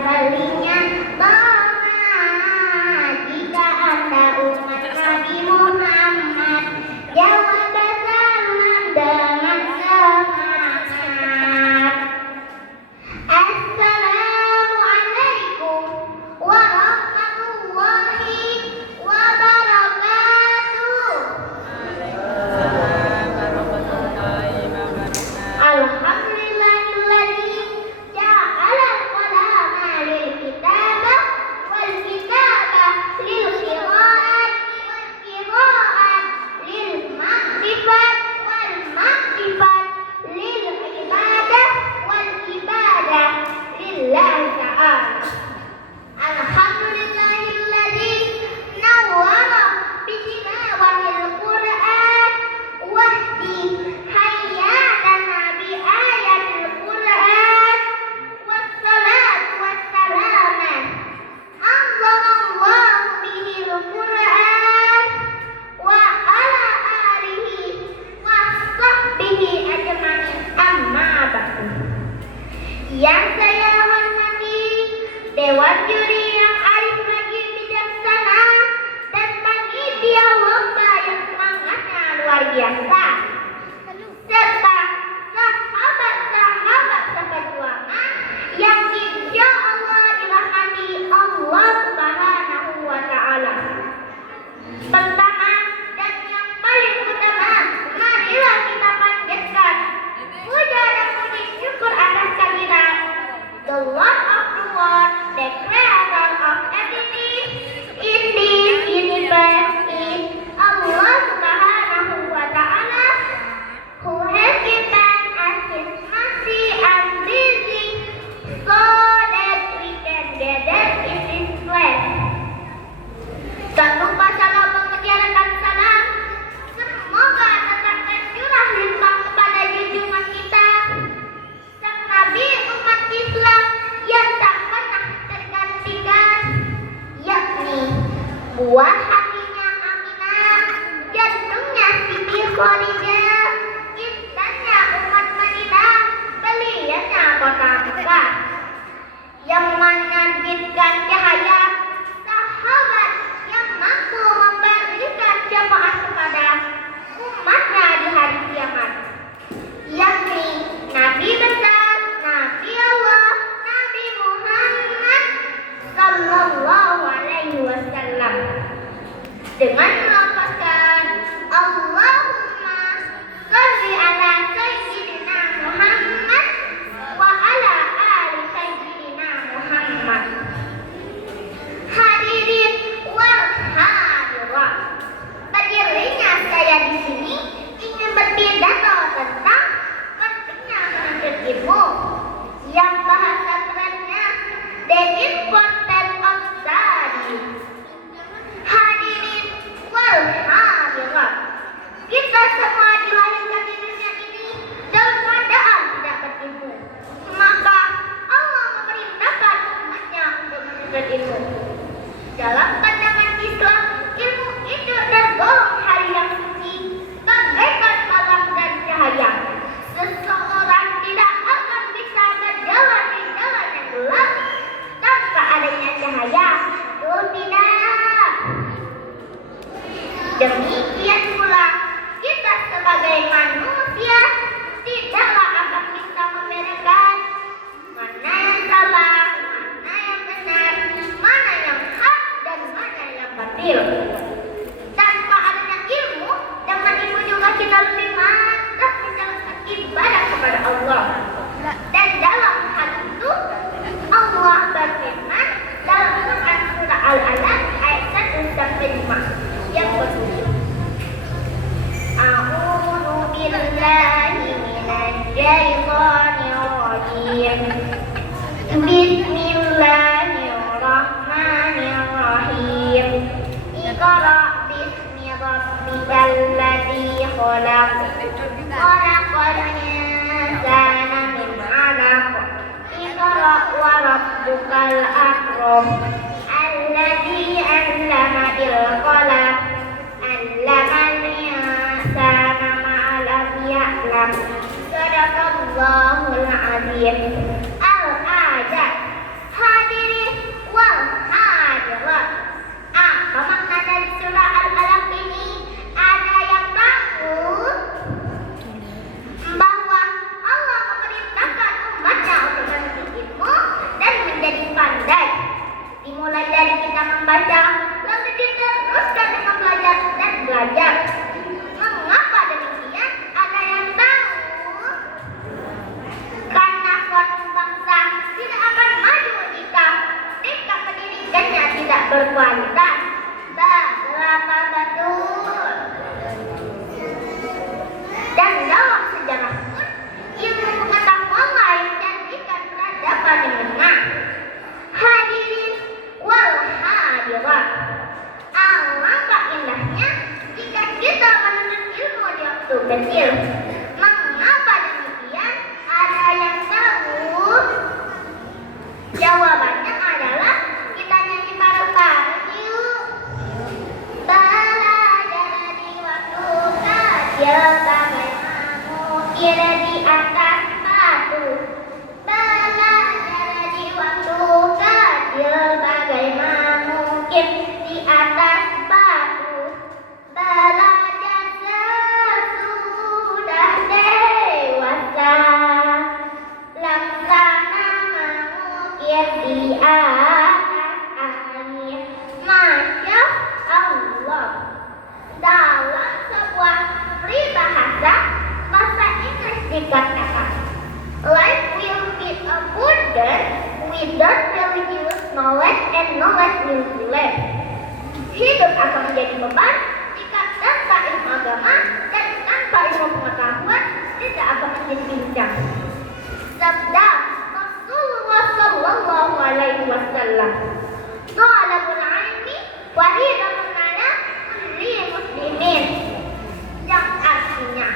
belinya Muhammad, jika Anda umat Nabi Muhammad, jawab salam dengan semangat. Assalamualaikum warahmatullahi wabarakatuh. Alhamdulillahilladzi ja'ala al-qalama lil kitabah wal kitabah lil qira'at wal qira'at lil ma'rifat wal ma'rifat lil ibadah wal ibadah lillahi ta'ala. Alhamdulillahilladzi nawwara bitilawahil Qur'an wahdi hayyatana bi ayatil Qur'an wassalatu wassalamu anzalallahu bihil Qur'an wa ala alihi wa sahbihi ajma'in, amma ba'du. Yang saya hormati Dewan Juri yang alim lagi bijaksana dan panitia lomba yang semangatnya luar biasa, serta sahabat-sahabat seperjuangan yang insya Allah dirahmati Allah Subhanahu wa Ta'ala. Pertama dan yang paling utama, marilah kita panjatkan puja dan puji syukur atas kehadiran the Lord of the world, the creator of everything in this universe is Allah Subhanahu wa Ta'ala, who has given us His mercy and blessing so that we can gather in this place. Tak lupa salam mengucapkan salam, semoga tetap tercurah limpah kepada junjungan kita, sang Nabi umat Islam yang tak pernah tergantikan, yakni buah hatinya Aminah, jantungnya Siti Khadijah, intannya umat Madinah, beliannya kota Mekah, yang menerbitkan cahaya, sahabat yang mampu memberikan syafaat kepada umatnya di hari kiamat, yakni Nabi besar, Nabi Allah, Nabi Muhammad sallallahu alaihi wasallam, dengan melafazkan Allahumma sholli ala sayyidina Muhammad wa ala ali sayyidina Muhammad. Hadirin wal hadirat, berdirinya saya di sini ingin berpidato tentang pentingnya menuntut ilmu, yang bahasa kerennya the importance of study. Hadirin wal hadirat, kita semua dilahirkan di dunia ini dalam keadaan tidak berilmu, maka Allah memerintahkan umatnya untuk menuntut ilmu. Dalam pandangan Islam, ilmu itu tergolong hal yang suci, bagaikan malam dan cahaya. Seseorang tidak akan bisa berjalan di jalan yang gelap tanpa adanya cahaya. Betul tidak? Demikian pula, kita sebagai manusia tidaklah akan bisa membedakan mana yang salah, mana yang benar, mana yang hak, dan mana yang batil. Tanpa adanya ilmu, dengan ilmu juga kita lebih mantap menjalankan ibadah kepada Allah. Dan dalam hal itu, Allah berfirman dalam Quran surah Al-Alaq ayat 1-5 yang berbunyi, A'udzu billahi minasy syaithanir rajim. Bismillahirrahmanirrahim. Iqra bismi rabbikal ladzi khalaq. Khalaqal insana min 'alaq. Iqra wa rabbukal akram. Alladzi 'allama bil qalam. 'Allamal insana ma lam ya'lam. Sadaqallahul azim. Al-ayat. Hadirin membaca, lalu diteruskan dengan belajar dan belajar. Mengapa demikian? Ada yang tahu? Karena suatu bangsa tidak akan maju jika tingkat pendidikannya tidak berkualitas. Berapa betul? Dan dalam sejarah pun, ilmu pengetahuan lain menjadikan peradaban yang benar. Hadirin wal hadirat, alangkah indahnya jika kita menuntut ilmu di waktu kecil. Mengapa demikian? Ada yang tahu? Jawabannya adalah kita nyanyi paru-paru yuk. Belajar di waktu kecil bagai mengukir di atas batu. Belajar di waktu kecil bagai mengukir di atas batu. Belajar sesudah dewasa, laksana mengukir di atas air. Masya Allah. Dalam sebuah peribahasa bahasa Inggris dikatakan, life will be a burden without religious knowledge and knowledge will be left. Hidup akan menjadi beban jika tanpa ilmu agama dan tanpa ilmu pengetahuan tidak akan menjadi bincang. Sabda Rasulullah Sallallahu Alaihi Wasallam, "Thalabul ilmi fariidatun 'ala kulli muslimin." Yang artinya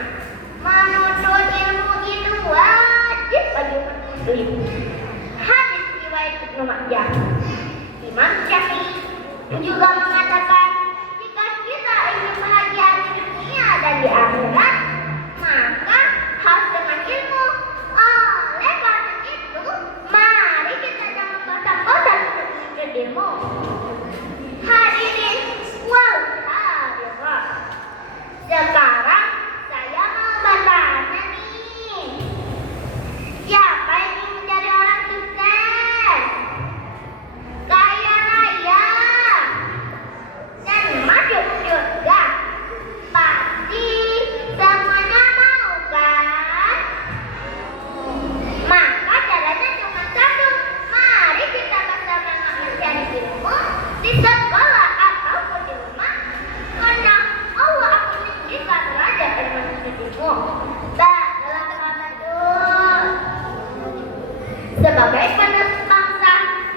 menuntut ilmu itu wajib bagi umat muslim. Hadis riwayat Ibnu Majah. Imam Syafi'i juga mengatakan, jika kita ingin bahagia di dunia dan di akhirat, maka harus dengan ilmu. Oleh karena itu, mari kita jangan bosan-bosan untuk menuntut ilmu. Hadirin wal hadirat, sekarang saya mau bertanya nih, siapa yang ingin menjadi orang sukses, kaya raya, dan masuk surga? Pasti semuanya mau kan? Maka caranya cuma satu, mari kita bersama-sama mencari ilmu di sekolah ataupun di rumah, karena Allah akan meninggikan derajat dari menuntut ilmu. Berapa betul? Sebagai penerus bangsa,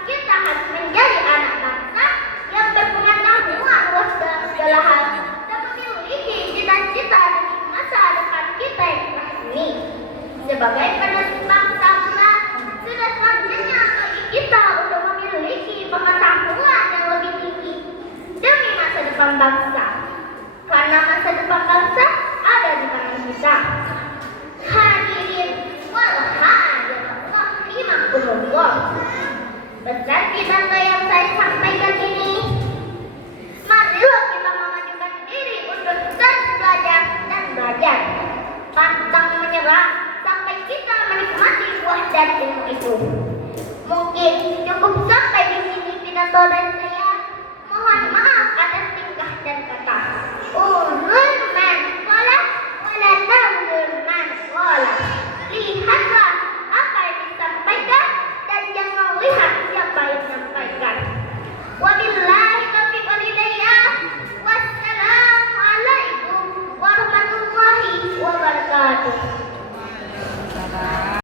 kita harus menjadi anak bangsa yang berpengetahuan luas dalam segala hal dan memiliki cita-cita demi masa depan kita yang cerah ini. Sebagai penerus bangsa pula, sudah sewajarnya bagi kita untuk memiliki pengetahuan yang lebih tinggi demi masa depan bangsa, karena masa depan bangsa ada di tangan kita. Hadirin wal hadirat rahimakumullah.